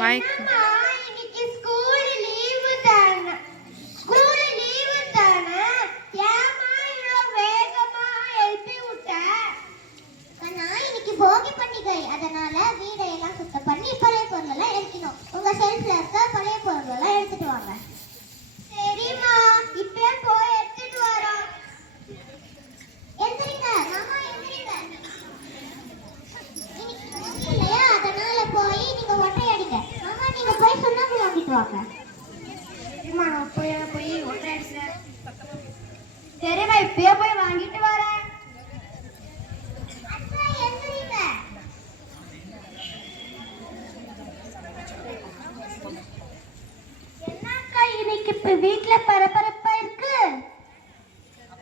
Mic இன்னைக்கு school leave தான. School leave தான. ஏமா இவ்வளோ வேகமா எழுப்பி விட்ட? நான் இன்னைக்கு போகி பண்டிகை, அதனால வீடையெல்லாம் சுத்தம் பண்ணி பழைய பொருள் எல்லாம் எடுக்கணும். உங்க செல்ஃப்ல இருக்க பழைய பொருள் எல்லாம் எடுத்துட்டு வாங்க. சரிம்மா, இப்பே போய் எடுத்துட்டு வரோம். எந்திரிங்க மாமா, எந்திரிங்க. இல்லையா, அதனால போய் நீங்க ஒட்டை அடிங்க. மாமா, நீங்க போய் சுண்ணாம்பு வாங்கிட்டு வாங்க. சரிம்மா, நான் போய் ஒட்டை அடிக்கிறேன். சரிம்மா, இப்பயே போய் வாங்கிட்டு வரேன். அக்கா, எந்திரிங்க. என்னக்கா இன்னைக்கு இப்ப வீட்ல பரபரப்பா இருக்கு?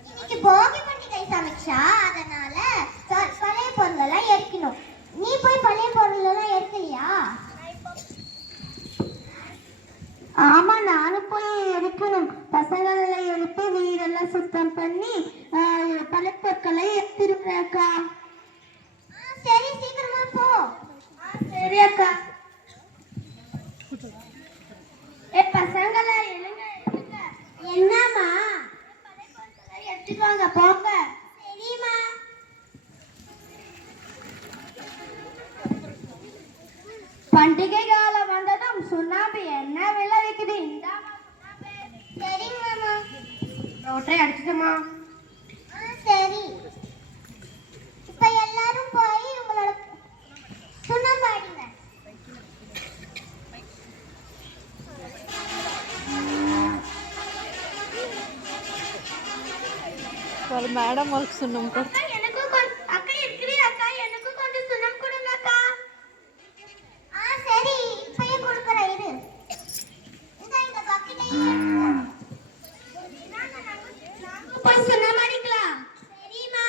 இன்னைக்கு போகி பண்டிகை சமைச்சா, அதனால பழைய பொருள் எல்லாம் எரிக்கணும். நீ போய் பழைய பொருள் எல்லாம் எரிக்கலையா? ஆமா, நானும் போய் எரிக்கணும். பசங்களை எழுப்பி வீடெல்லாம் சுத்தம் பண்ணி பழைய பொருட்களை எடுத்துருக்கா. சரி, சீக்கிரமா போ. சரி அக்கா. பசங்களா எழுங்க, எழுங்க. என்னம்மா? பழைய பொருட்களை எடுத்துட்டு வாங்க, போங்க. சரிம்மா. பண்டிகை காலம் வந்ததும் சுண்ணாம்பு என்ன விலை விக்குது? இந்தாமா சுண்ணாம்பு. சரிங்க மாமா. ரோட்டை அடிச்சிட்டமா? சரி. இப்ப எல்லாரும் போய் உங்களோட சுண்ணாம்பு அடிங்க. ஒரு மேடம் ஒர்க் சுண்ணம் கூட அக்கா இருக்கிறீ அக்கா, எனக்கும் கொஞ்சம் சுண்ணம் கொடுங்க அக்கா. சரி, இப்பயே கொடுக்குறேன் இரு. இந்த பக்கெட்டையே போய் சுண்ணம் அடிக்கலாம். சரிம்மா.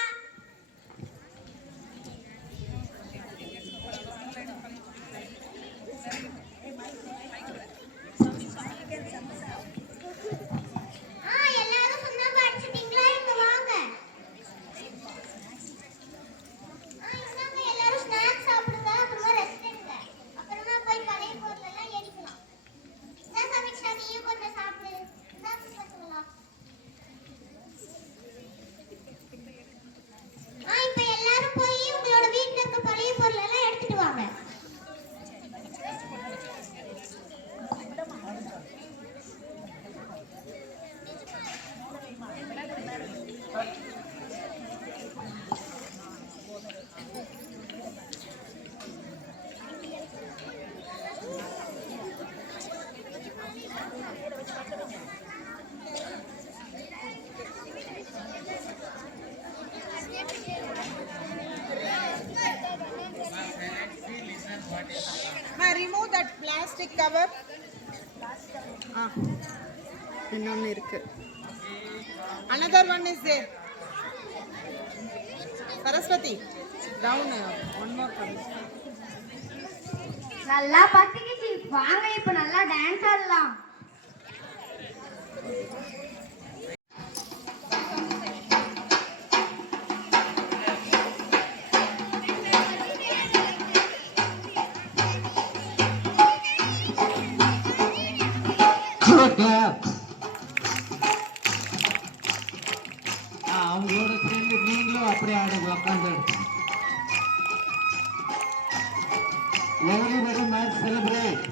எல்லாரும் சுண்ணம் அடிச்சிட்டீங்களா? இங்க வாங்க. எல்லாரும் ஸ்நாக்ஸ் சாப்பிடுங்க, அப்புறமா ரெஸ்ட் எடுங்க. அப்புறமா போய் பழைய பொருள் எல்லாம் எரிக்கலாம். என்ன சமீக்ஷா, நீயும் கொஞ்சம் சாப்பிடு. பசங்களா, இப்ப எல்லாரும் போய் உங்களோட வீட்டுல இருக்க பழைய பொருள் எல்லாம் எடுத்துட்டு வாங்க. Remove that plastic cover. இன்னொன்று இருக்கு. Another one is there. Saraswati, down. One more cover. நல்லா பத்திக்கிச்சு. வாங்க, இப்ப நல்லா டான்ஸ் ஆடலாம். அவங்களோட சேர்ந்து நீங்களும் அப்படியே ஆடுங்க உட்காந்து. Everybody must celebrate.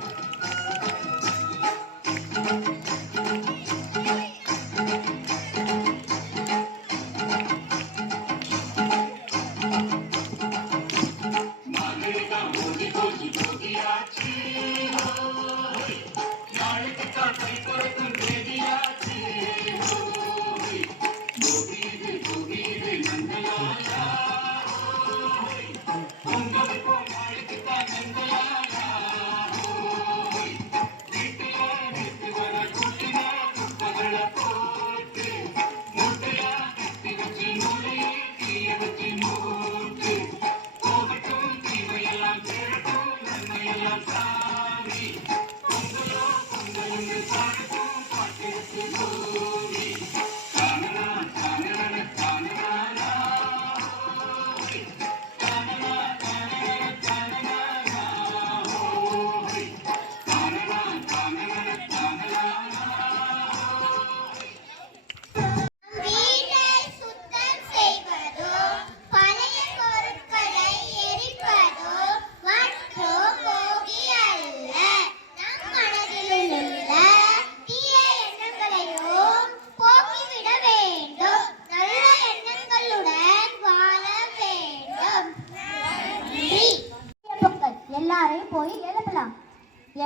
எல்லாரையும் போய் எழுப்பலாம்.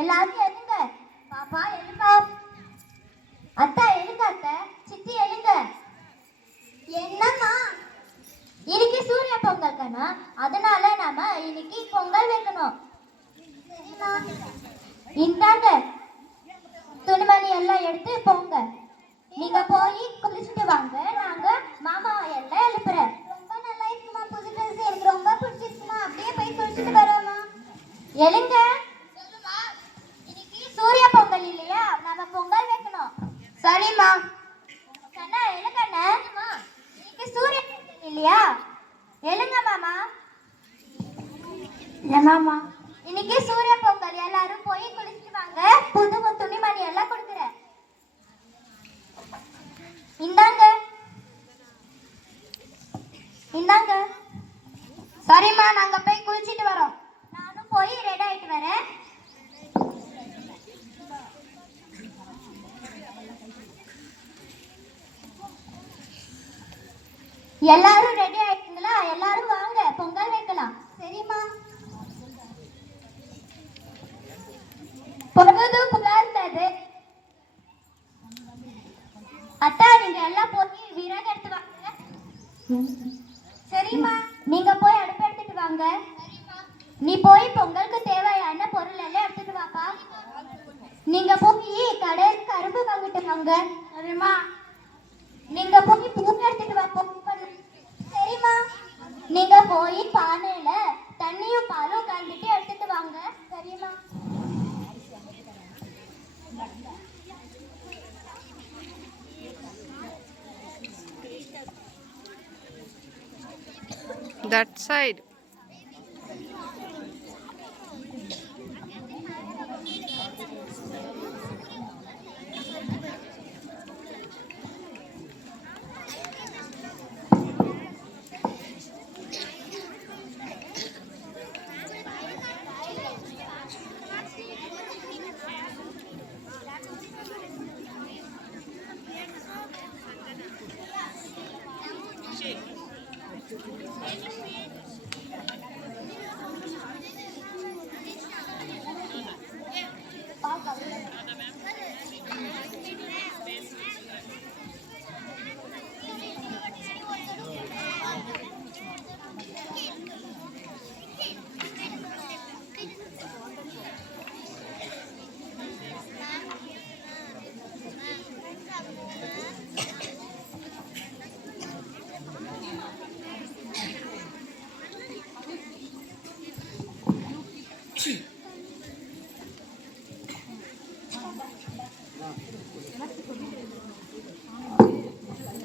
எல்லாரும் எழுங்க. பாப்பா எழுப்பா. அத்தா எழுங்க. அத்தை, சித்தி எழுங்க. என்னம்மா? இன்னைக்கு சூரிய பொங்கல் கண்ணா, அதனால நாம இன்னைக்கு பொங்கல் வைக்கணும். இந்தாங்க துணிமணி எல்லாம் எடுத்து போங்க. நீங்க போய் குளிச்சுட்டு வாங்க. நாங்க மாமா எல்லாம் எழுப்புறேன். ரொம்ப நல்லா இருக்குமா புது ட்ரெஸ், எனக்கு ரொம்ப பிடிச்சிருக்குமா. அப்படியே போய் குளிச்சுட்டு வரோமா. எழுங்க. இன்னைக்கு சூரிய பொங்கல் இல்லையா, நாம பொங்கல் வைக்கணும். சரிம்மா. கண்ணா எழுங்கண்ணா. இன்னைக்கு சூரிய பொங்கல் இல்லையா, எழுங்க மாமா. மாமா இன்னைக்கு சூரிய பொங்கல், எல்லாரும் போய் குளிச்சுட்டு வாங்க. புது துணிமணி எல்லாம் கொடுக்குறேன். இந்தாங்க இந்தாங்க. சரிம்மா, நாங்க போய் குளிச்சிட்டு வரோம். நானும் போய் ரெடி ஆயிட்டு வரேன். எல்லாரும் ரெடி ஆயிட்டீங்களா? எல்லாரும் வாங்க, பொங்கல் வைக்கலாம். சரிம்மா. பொழுது புலர்ந்தது. அத்தா, நீங்க எல்லாம் போய் விறகு எடுத்து வாங்க. சரிம்மா. நீங்க போய் அடுப்பு எடுத்துட்டு வாங்க. நீ போய் பொங்கலுக்கு தேவையான பொருள் எல்லாம் எடுத்துட்டு வாப்பா. நீங்க போய் கடையில் கரும்பு வாங்கிட்டு வாங்க. சரிம்மா. நீங்க போய் பூ எடுத்துட்டு வா. சரிம்மா. நீங்க போய் பானையில தண்ணியும் பாலும் கலந்துட்டு எடுத்துட்டு வாங்க. சரிம்மா. That side.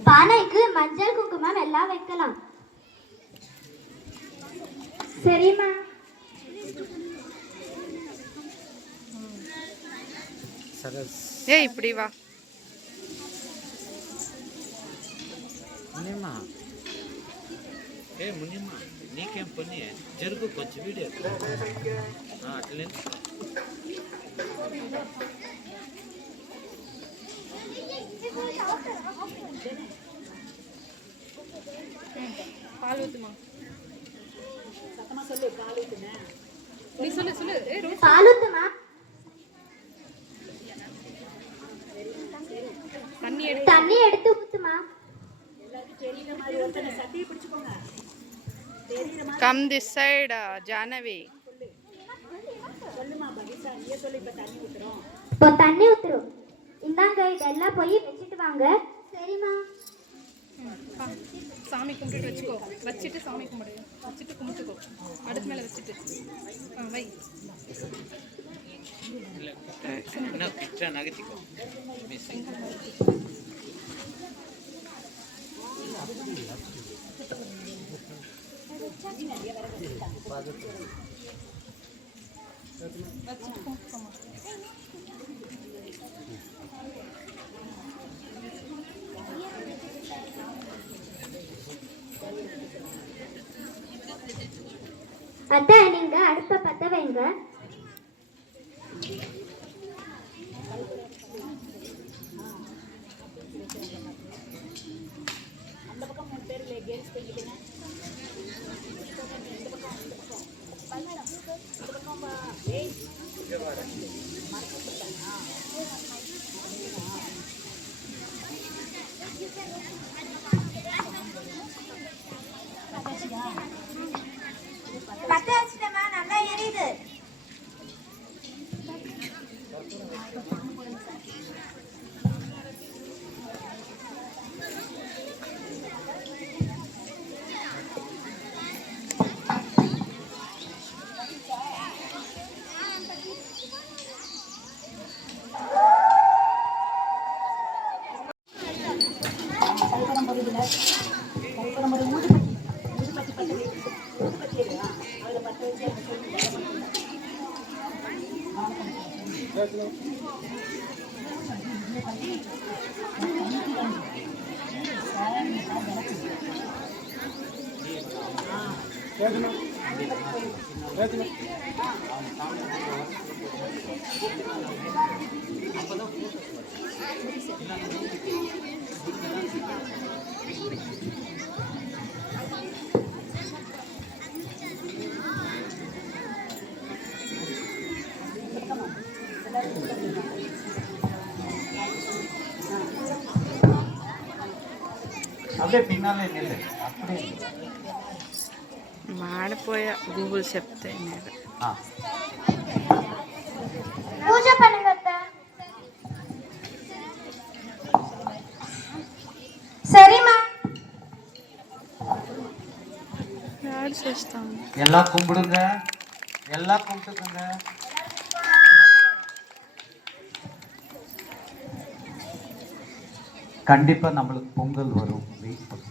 பானைக்கு மஞ்சள் குங்குமம் எல்லாம் வைக்கலாம். சரிம்மா. ஏய், இப்படி வா. మునియమ్మా మునియమ్మా నీకేం పని జరుగు కొంచెం వీడియో అట్లే பால் ஊத்துமா. சத்தமா சொல்லு. பால் ஊத்துனா நீ சொல்லு சொல்லு. பால் ஊத்துமா. தண்ணி எடுத்து ஊத்துமா. Come this side, Janavi. இப்போ தண்ணி ஊத்துறோம். இந்தாங்க, இதெல்லாம் போய் வச்சுட்டு வாங்க. சரிம்மா. சாமி கும்பிட்டு வச்சுக்கோ. வச்சுட்டு சாமி கும்பிடு. வச்சுட்டு கும்பிட்டுக்கோ. அடுத்து மேலே வச்சுட்டு வை. என்ன பிச்சை நகர்த்திக்கோ. அத்தை, நீங்க அடுப்பை பத்த வைங்க. அந்த பக்கம் 3 பேர் கேர்ள்ஸ் போய்க்கிட்டுங்க. இந்த பக்கம் பத்த வச்சுட்டேம்மா, நல்லா எரியுது. அப்படியே பின்னாலே நில்லு. அப்படியே మాడిపోయా గూగుల్ చెప్తే నేను பூஜை பண்ணுங்க அத்தை. சரிம்மா. యాడ్ చేస్తాము. எல்லாம் கும்பிடுங்க, எல்லாம் கும்பிட்டுக்குங்க. கண்டிப்பா நம்மளுக்கு பொங்கல் வரும். வெயிட் பண்ணு.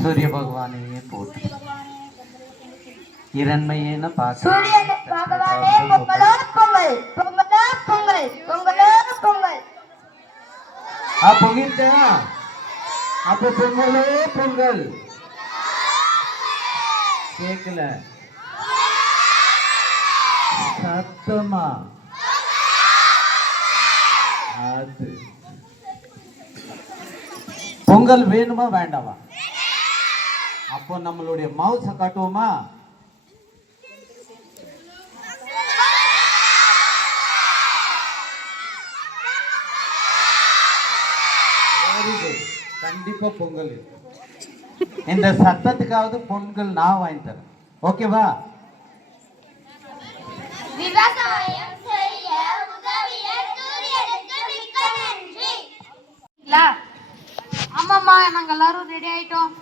சூரிய பகவானையே போட்டு இரண்மையேன சூரிய பகவானே பொங்கலோ பொங்கல், பொங்கலோ பொங்கல், பொங்கலோ பொங்கல். பொங்கிட்டா அப்ப பொங்கலே பொங்கல். கேட்கல சத்தமா. அது பொங்கல் வேணுமா வேண்டாமா? அப்போ நம்மளுடைய மவுச காட்டுவோமா? கண்டிப்பா பொங்கல். இந்த சத்தத்துக்காவது பொங்கல் நான் வாங்கி தரேன். ஓகேவா? விவசாயம் செய்ய உதவிய சூரியனுக்கு மிக்க நன்றி. ஆமாம்மா, நாங்க எல்லாரும் ரெடி ஆயிட்டோம்.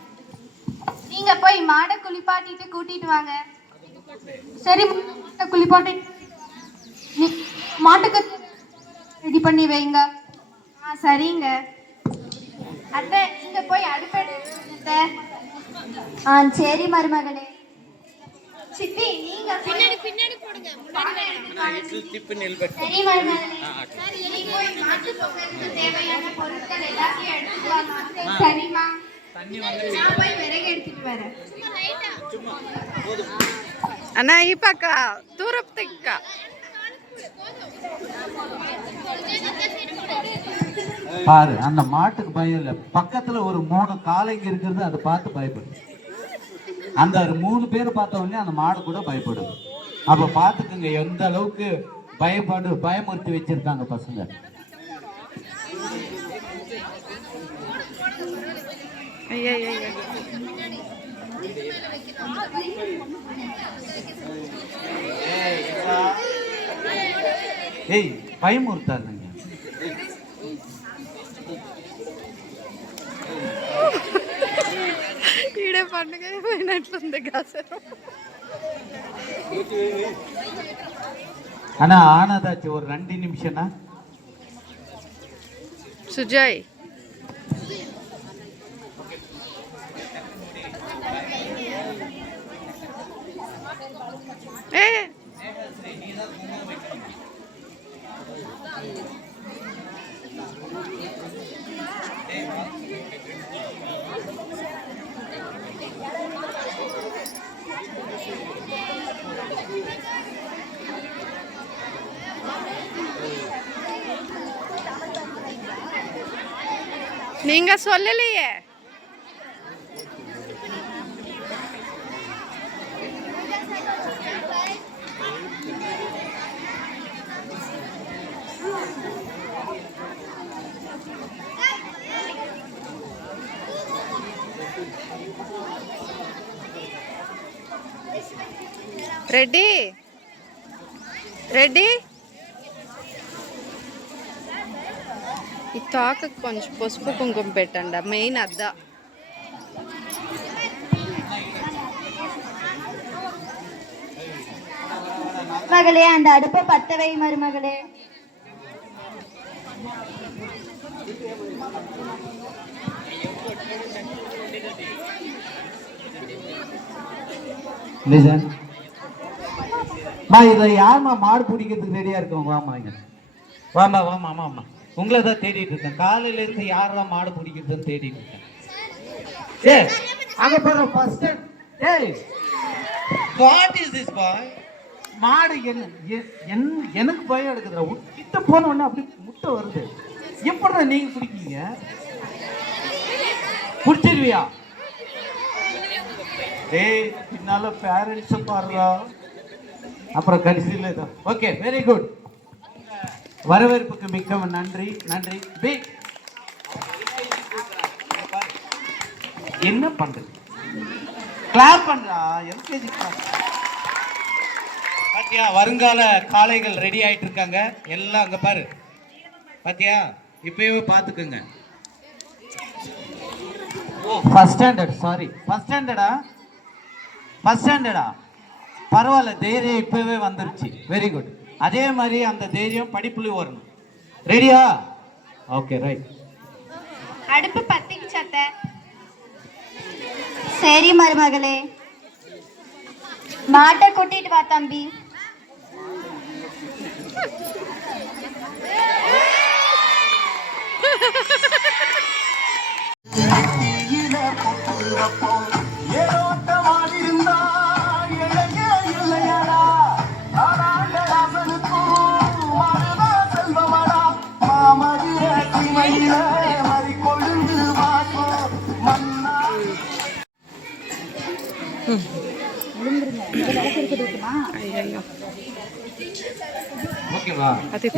நீங்க போய் மாடை குளிப்பாட்டிட்டு கூட்டிட்டு வாங்க. சரி, மாட்டை குளிப்பாட்டி மாட்டுக்கு ரெடி பண்ணி வைங்க. சரிங்க அத்தை. நீங்க போய் அடுப்பெடுத்து. சரி மருமகளே. சித்தி, நீங்க பின்னாடி போடுங்க. சரி மருமகளே. நீ போய் மாட்டு பொங்கலுக்கு தேவையான பொருட்கள் எல்லாத்தையும் எடுத்துட்டு வாங்க. சரிம்மா. நான் போய் விறகு எடுத்துட்டு வரேன். అన్న ఈ పక్క దూరపు తిక్క பாரு, அந்த மாட்டுக்கு பயம் இல்லை. பக்கத்துல ஒரு 3 காளைங்க இருக்கிறது, அதை பார்த்து பயப்படு. அந்த 3 பேர் பார்த்த உடனே அந்த மாடு கூட பயப்படும். அப்ப பாத்துக்குங்க எந்த அளவுக்கு பயமுறுத்தி வச்சிருக்காங்க பசங்க. అయ్యయ్యయ్య ஏய், பயமுறுத்தாருங்க. ఈడే పండుగ అయిపోయినట్లుంది కాసేపు. ஆனா ஆனதாச்சு ஒரு 2 நிமிஷம்னா. సుజయ్ ఏ நீங்க சொல்லலையே. రెడీ రెడీ ఈ తాకకు కొంచెం పసుపు కుంకుమ పెట్టండి, మెయిన్ అద్దా. மகளே அந்த அடுப்பை பத்த வை மருமகளே. லிசன் மா, இதில் யாருமா மாடு பிடிக்கிறதுக்கு ரெடியாக இருக்கோம்? வாமா இங்க வாமா வாமா ஆமா ஆமா, உங்களை தான் தேடிட்டு இருக்கேன். காலையில இருந்து யாரெல்லாம் மாடு பிடிக்கிறதுன்னு தேடிட்டு இருக்கேன். ஏ அங்க போற ஃபர்ஸ்ட். ஏய் வாட் இஸ் திஸ் பாய்? மாடு எனக்கு பயம் எடுக்குதுடா. கிட்ட போன உடனே அப்படி முட்டை வருது. எப்படிதான் நீங்க பிடிக்கீங்க? பிடிச்சிருவியா? ஏய் பின்னால பேரண்ட்ஸை பாருடா. அப்புறம் கடைசியில் தான். Okay, very good. வரவேற்புக்கு மிக்க நன்றி. நன்றி. பிக் என்ன பண்றது? கிளாப் பண்றா. LKG class. பாத்தியா, வருங்கால காளைகள் ரெடி ஆயிட்டு இருக்காங்க எல்லாம். அங்க பாரு, பாத்தியா? இப்பவே பாத்துக்குங்க. ஃபர்ஸ்ட் ஸ்டாண்டர்ட், சாரி ஃபர்ஸ்ட் ஸ்டாண்டர்டா? ஃபர்ஸ்ட் ஸ்டாண்டர்டா? பரவாயில்ல, தைரியம் இப்பவே வந்துருச்சு. Very good. அதே மாதிரி அந்த தைரியம் படிப்புலயும் வரணும். ரெடியா? Okay, right. அடுப்பு பத்திக்கு சத்த. சரி மருமகளே, மாட்டை கூட்டிட்டு வா தம்பி. ஓகேவா?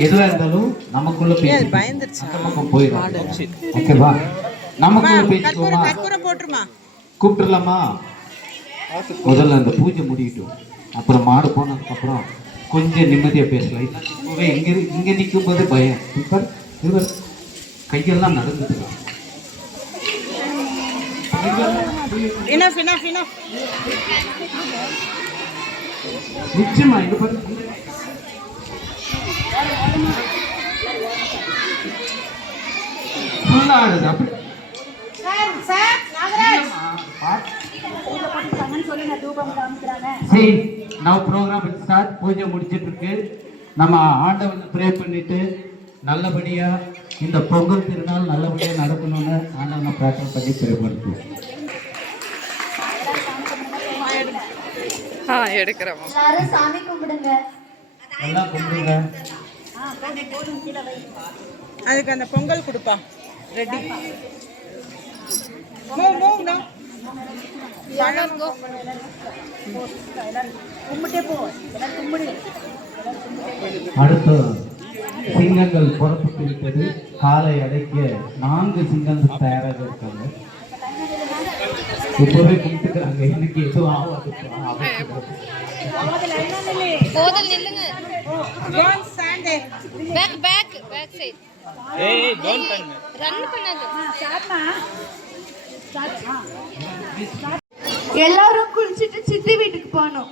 எதுவா இருந்தாலும் நமக்குள்ள பேசி பயந்துருச்சு. அந்த பக்கம் போயிடும். ஓகேவா? நமக்குள்ள பேசிக்கோமா? கற்பூரம் போட்டுருமா? கூப்பிட்டுலாமா? முதல்ல அந்த பூஜை முடிக்கட்டும். அப்புறம் மாடு போனதுக்கு அப்புறம் கொஞ்சம் நிம்மதியா பேசலாம். இப்பவே இங்க நிற்கும் போது பயம். இப்ப கையெல்லாம் நடந்துக்கலாம். நிச்சயமா இது பண்ணி ஆடுது. அப்படி சரி, நம்ம ப்ரோக்ராம் ஸ்டார்ட். பூஜை முடிச்சிட்டு இருக்கு. நம்ம ஆண்டவன் ப்ரே பண்ணிட்டு நல்லபடியா இந்த பொங்கல் திருநாள் நல்லபடியா நடக்கணும்னு ஆண்டவனை பிரார்த்தனை பண்ணி ப்ரே பண்ணுவோம். எடுக்கிறோம். எல்லாரும் சாமி கும்பிடுங்க. எல்லாம் கும்பிடுங்க. அதுக்கு அந்த பொங்கல் கொடுப்பா. ரெடி. Move move no. அடுத்து சிங்கங்கள் புறப்பட்டு விட்டது. காலை அடைக்க 4 சிங்கங்கள் தயாராக இருக்காங்க. இப்பவே கும்பிட்டுக்கிறாங்க. எனக்கு எதுவும் ஆகாது. போதல் நில்லுங்க. Don't stand. Back back back side. ஏய் டோன்ட் ரன் பண்ணாத. எல்லாரும் குளிச்சிட்டு சித்தி வீட்டுக்கு போகணும்.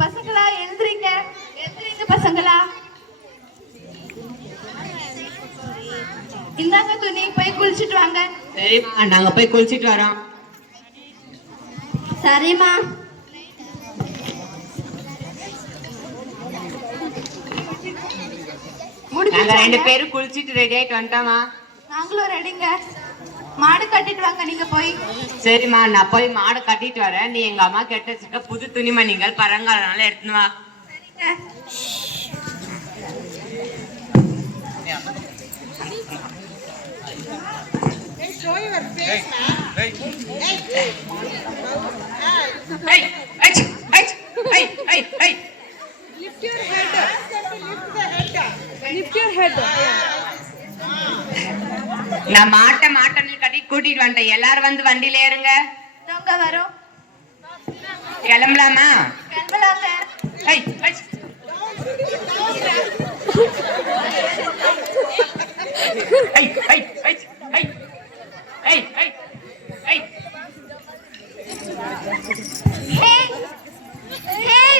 பசங்களா எழுதுறீங்க, எழுதுறீங்க பசங்களா. இந்தாங்க துணி, போய் குளிச்சிட்டு வாங்க. சரிம்மா, நாங்க போய் குளிச்சிட்டு வரோம். சரிம்மா. நாங்க 2 பேரும் குளிச்சிட்டு ரெடி ஆயிட்டு வந்துட்டோமா? நாங்களும் ரெடிங்க. மாடு கட்டிட்டு வாங்க நீங்க போய். சரிம்மா, நான் போய் மாடு கட்டிட்டு வரேன். நீ எங்க அம்மா கெட்ட வச்சிருக்க புது துணிமணிகள் பரங்காலனால எடுத்துன்னு வா. நான் மாட்டன்னு கட்டி கூட்டிட்டு வந்துட்டேன். எல்லாரும் வந்து வண்டியில ஏறுங்க. வரோம். கிளம்பலாமா? கிளம்பலாங்க.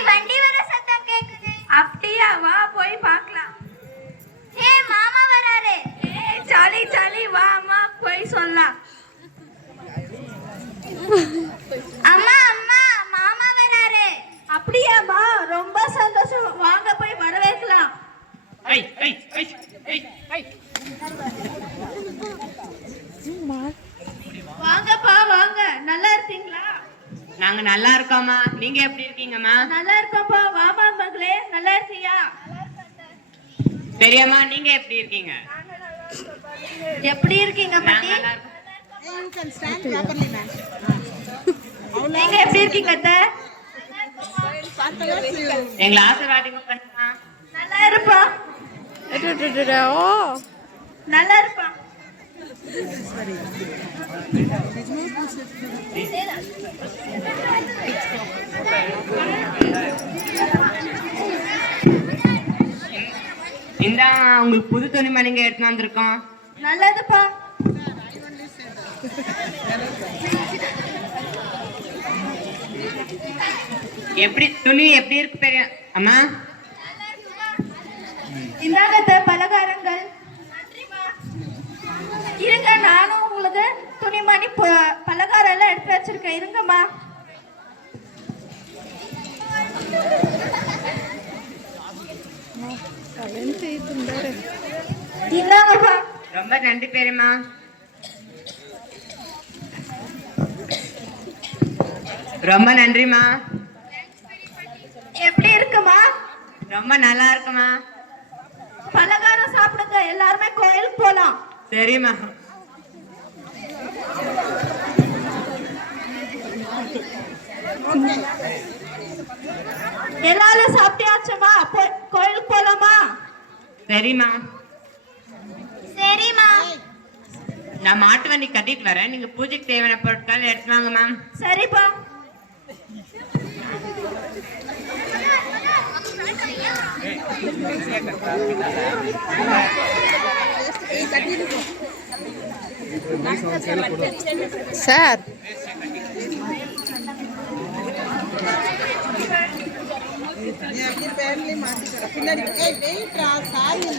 வண்டி வர சத்தம் கேக்குது. அப்படியா? வா போய் பார்க்கலாம். மாமா வராரு. சாலி சாலி வா அம்மா போய் சொல்லலாம். அம்மா அம்மா மாமா வராரு. அப்படியாம்மா? ரொம்ப சந்தோஷம். வாங்க போய் வரவேற்கலாம். வாங்கப்பா வாங்க. நல்லா இருக்கீங்களா? நாங்க நல்லா இருக்கோம்மா. நீங்க எப்படி இருக்கீங்கம்மா? நல்லா இருக்கோம்ப்பா. வாமா மகளே, நல்லா இருக்கியா? பெரியம்மா நீங்க எப்படி இருக்கீங்க? எப்படி இருக்கீங்க பாட்டி? நீங்க எப்படி இருக்கீங்க அத்தை? எங்களை ஆசீர்வாதம் பண்ணுமா? நல்லா இருப்பா. ஓ நல்லா இருப்பா. இந்த உங்களுக்கு புது துணிமணி நீங்க எடுத்து வந்திருக்கோம். நல்லதுப்பா. எப்படி துணி எப்படி இருக்கு பெரிய அம்மா? இந்தாங்க பலகாரங்கள். இருங்க, நானும் உங்களுக்கு துணிமணி பலகாரம் எல்லாம் எடுத்து வச்சிருக்கேன். இருங்கம்மா. இந்தாங்கப்பா. ரொம்ப நன்றி பெரியம்மா. ரொம்ப நன்றிமா. எப்படி இருக்குமா? ரொம்ப நல்லா இருக்குமா. பலகாரம் சாப்பிடுங்க. எல்லாருமே கோயிலுக்கு போலாம். சரிம்மா. எல்லாரும் சாப்பிட்டியாச்சுமா? கோயிலுக்கு போலாமா? சரிம்மா. சரிம்மா. நான் மாட்டு வண்டி கட்டிட்டு வரேன். நீங்க பூஜைக்கு தேவையான பொருட்கள் எடுத்து வாங்க மேம். சரிப்பா. சார் பின்னாடி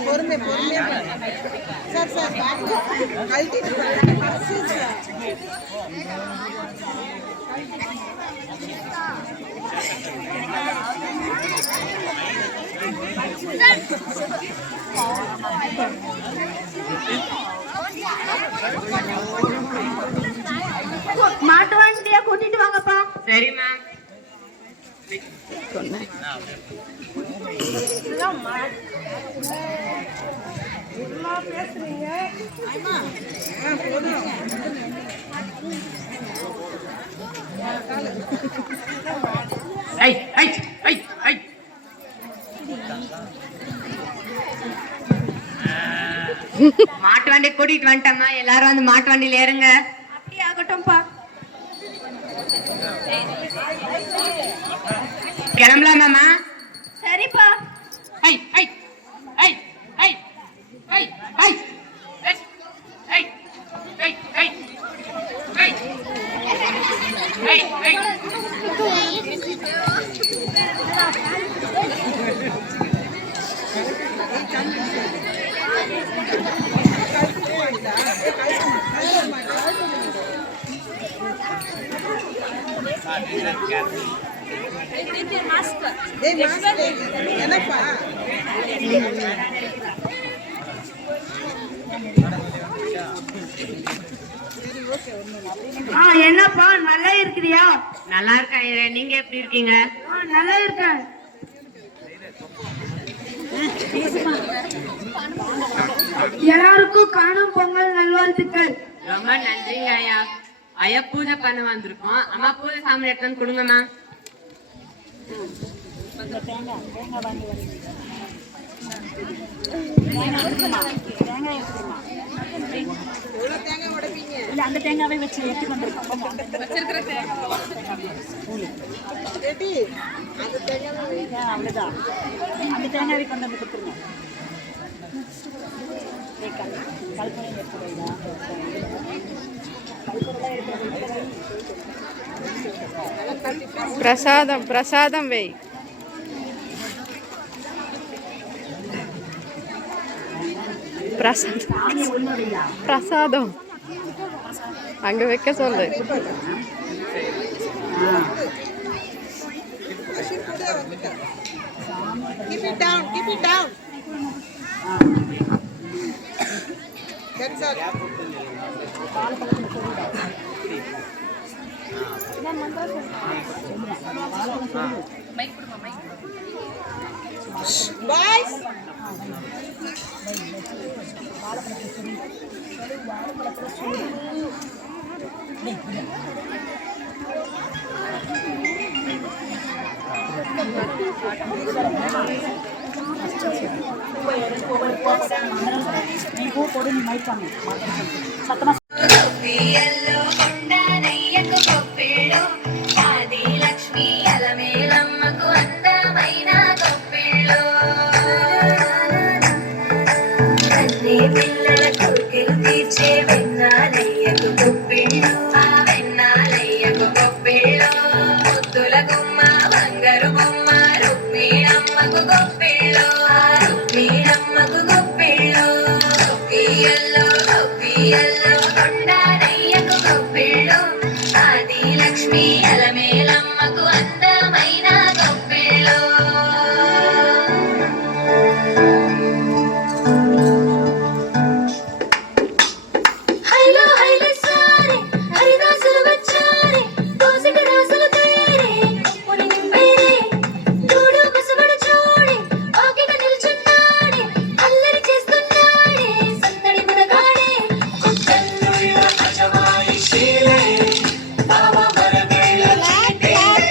பொறுமை பொறுமையா சார் சார் கழட்டிட்டு மாட்டு வண்டியா கூட்டிட்டு வாங்கப்பா. சரி மேம். மாட்டு வண்டி கூட்டிட்டு வந்துட்டோம்மா. எல்லாரும் வந்து மாட்டு வண்டியில ஏறுங்க. அப்படி ஆகட்டும்பா. கிளம்பலாமாம்மா? சரிப்பா. என்னப்பா என்னப்பா நல்லா இருக்கிறியா? நல்லா இருக்கேன். நீங்க எப்படி இருக்கீங்க? நல்லா இருக்கேன். எல்லாருக்கும் காணும் பொங்கல் நல்வாழ்த்துக்கள். ரொம்ப நன்றிங்க ஐயா. ஐயா பூஜை பண்ண வந்திருக்கோம். அம்மா பூஜை சாமான் எடுத்து வந்து கொடுங்கம்மா. எவ்வளவு தேங்காய் உடைப்பீங்க? அந்த தேங்காவை வச்சு ஏற்றி கொண்டிருக்கோம். வச்சிருக்கிற ஏடி, அந்த தேங்காய் அவ்வளோதான். அந்த தேங்காவை கொண்டு வந்து கொடுத்துருங்க. கல்பனை எடுத்துக்கிறீங்களா? பிரசாதம் பிரசாதம் வை. பிரசாதம் அங்க வைக்க சொல்லு. Keep it down, keep it down. That's all. Mic கொடுமா மைக். Boys. நீ பூ போடு, நீ மைக் பண்ணு. சத்தமா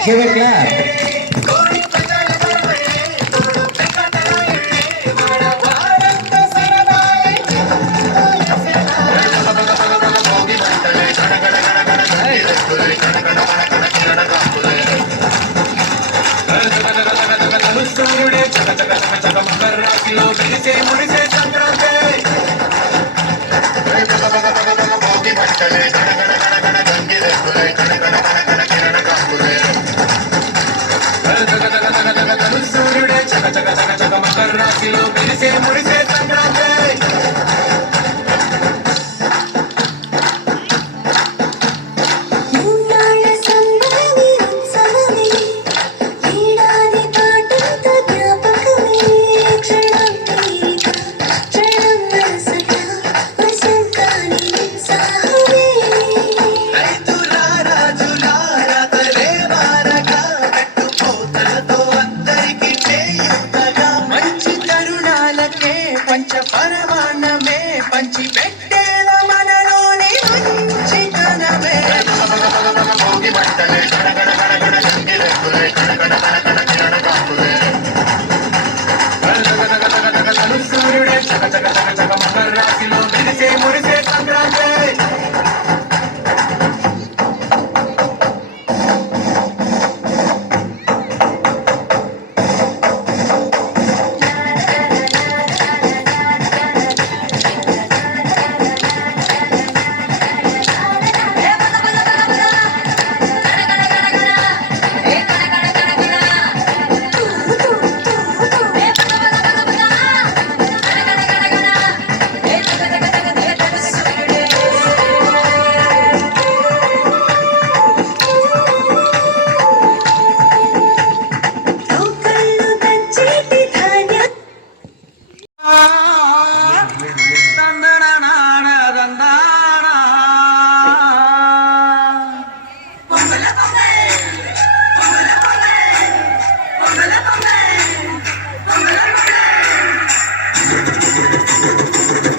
Give it clap.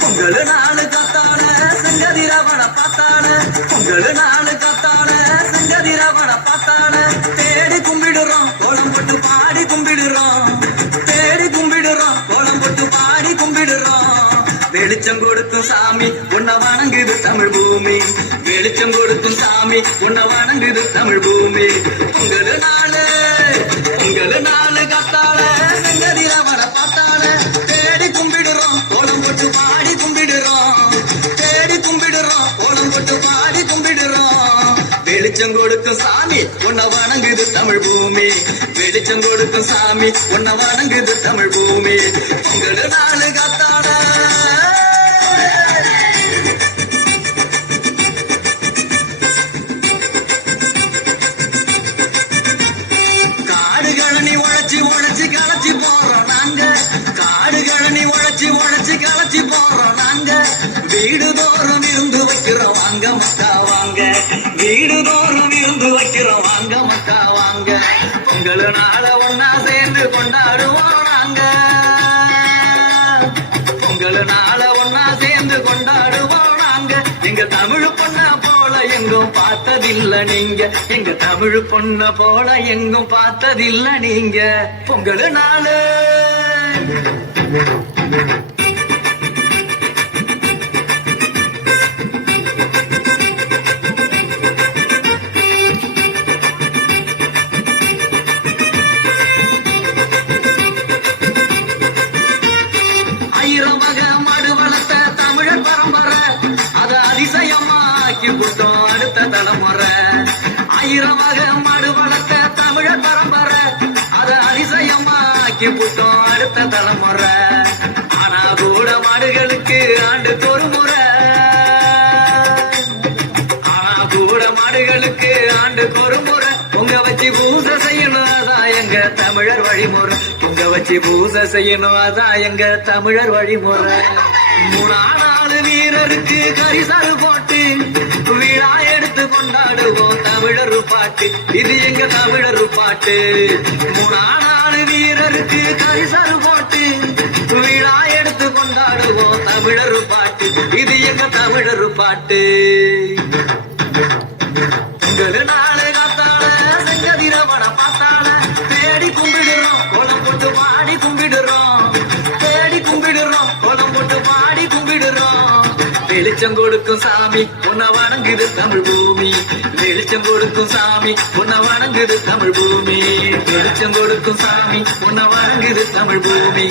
பொங்கல் நாள் கத்தான சங்கதிரவன வெளிச்சம் கொடுக்கும் சாமி உன்னை வணங்குது தமிழ் பூமி. வெளிச்சம் கொடுக்கும் சாமி உன்னை வணங்குது தமிழ் பூமி. பொங்கல் நாளு கத்தால செங்கதிரவன பார்த்தால தேடி கும்பிடுறோம் கோலம் போட்டு பாடி கும்பிடுறோம். தேடி கும்பிடுறோம் கோலம் போட்டு பாடி கும்பிடுறோம். வெளிச்சம் கொடுக்கும் சாமி உன்னை வணங்குது தமிழ் பூமி. வெளிச்சம் கொடுக்கும் சாமி உன்னை வணங்குது தமிழ் பூமி. பொங்கல் நாளு கத்தால உழைச்சி களைச்சி போறோம் நாங்க. காடு கழனி உழைச்சி களைச்சி போறோம் நாங்க. வீடு தோறும் இருந்து வைக்கிறோம் வாங்க மக்கா வாங்க. வீடு தோறும் இருந்து வைக்கிறோம் வாங்க மக்கா வாங்க. பொங்கல் நாள ஒன்னா சேர்ந்து கொண்டாடுவோம் நாங்க. பொங்கல் நாள ஒன்னா சேர்ந்து கொண்டாடுவோம் நாங்க. எங்க தமிழ் பொண்ண போல எங்கும் பார்த்ததில்ல நீங்க. எங்க தமிழ் பொண்ண போல எங்கும் பார்த்ததில்ல நீங்க. பொங்கல் நாளு ஆயிரம் வகை மாடு வளர்த்த தமிழர் பரம்பரை அதை அதிசயமாக்கி விட்டோம் அடுத்த தலைமுறை. ஆயிரம் வகை மாடு வளர்த்த தமிழர் பரம்பரை அதை அதிசயமாக்கி விட்டோம் அடுத்த தலைமுறை. ஆனா கூட மாடுகளுக்கு ஆண்டுக்கு ஒரு முறை. ஆனா கூட மாடுகளுக்கு ஆண்டுக்கு ஒரு முறை. பொங்க வச்சு பூசை செய்யணும் அதான் எங்க தமிழர் வழிமுறை. பொங்க வச்சு பூசை செய்யணும் அதான் எங்க தமிழர் வழிமுறை. 3 நாள் வீரருக்கு கரிசல் போட்டு விழா எடுத்து கொண்டாடுவோம் தமிழர் பாட்டு. இது எங்க தமிழர் பாட்டு. 3 நாள் வீரருக்கு கரிசல் போட்டு விழா எடுத்து கொண்டாடுவோம் தமிழர் பாட்டு. இது எங்க தமிழர் பாட்டு. பொங்கல் நாளு காத்தால செங்கதிரவன பார்த்தால தேடி கும்பிடுறோம் கோலம் போட்டு பாடி கும்பிடுறோம். தேடி கும்பிடுறோம் கோலம் போட்டு பாடி கும்பிடுறோம். வெளிச்சம் கொடுக்கும் சாமி உன்னை வணங்குது தமிழ் பூமி. வெளிச்சம் கொடுக்கும் சாமி உன்னை வணங்குது தமிழ் பூமி. வெளிச்சம் கொடுக்கும் சாமி உன்னை வணங்குது தமிழ் பூமி.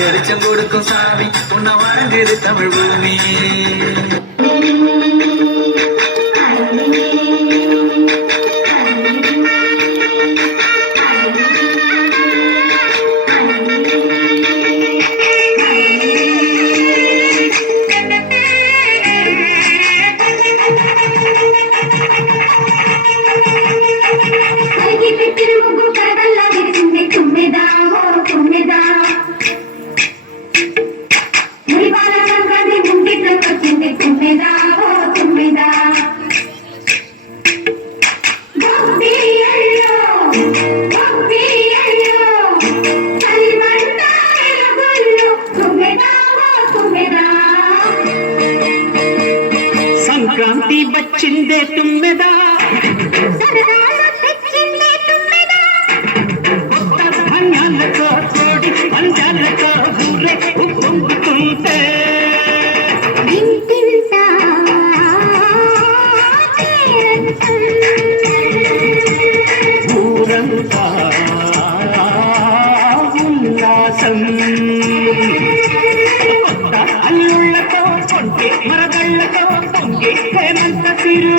வெளிச்சம் கொடுக்கும் சாமி உன்னை வணங்குது தமிழ் பூமி. సంక్రాంతి వచ్చిందే తుమ్మెదా ధాన్యాలతో కోడి పంజాలతో ఊరే ఉప్పొంగుతుంటే ఊరంతా ఉల్లాసం. కొత్త అల్లుళ్ళతో కొంటే మరగళ్ళతో పొంగే హేమంత సిరు.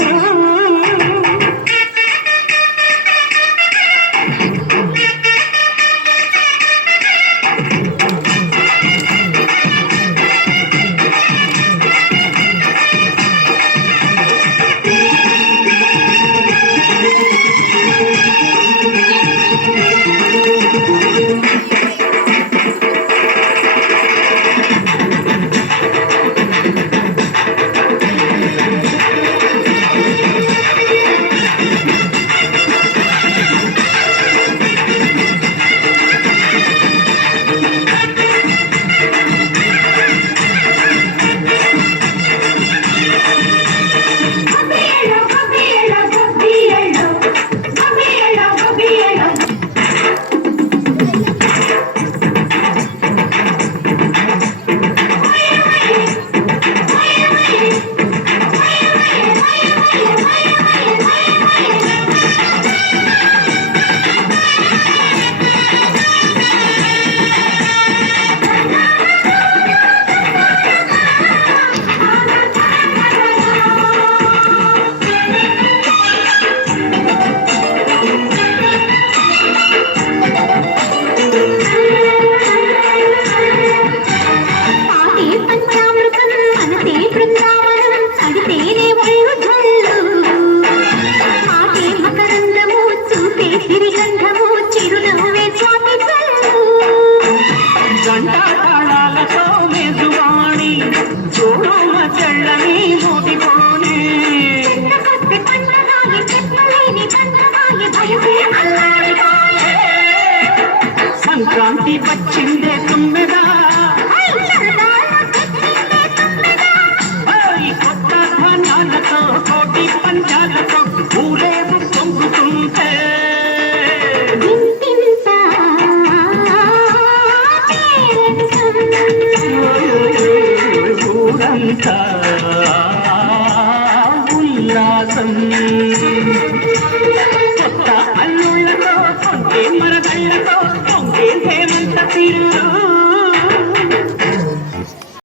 జంట తాళాలతో మేజువాణి చూడుమ చెళ్ళని మోగిపోని సంక్రాంతి వచ్చిందే తుమ్మెదా కొత్త ధాన్యాలతో కోటి పంచాలతో ఊరేగు పొంగుతుంటే ఊరంతా ఉల్లాసం కొత్త అల్లుళ్ళతో కొంటే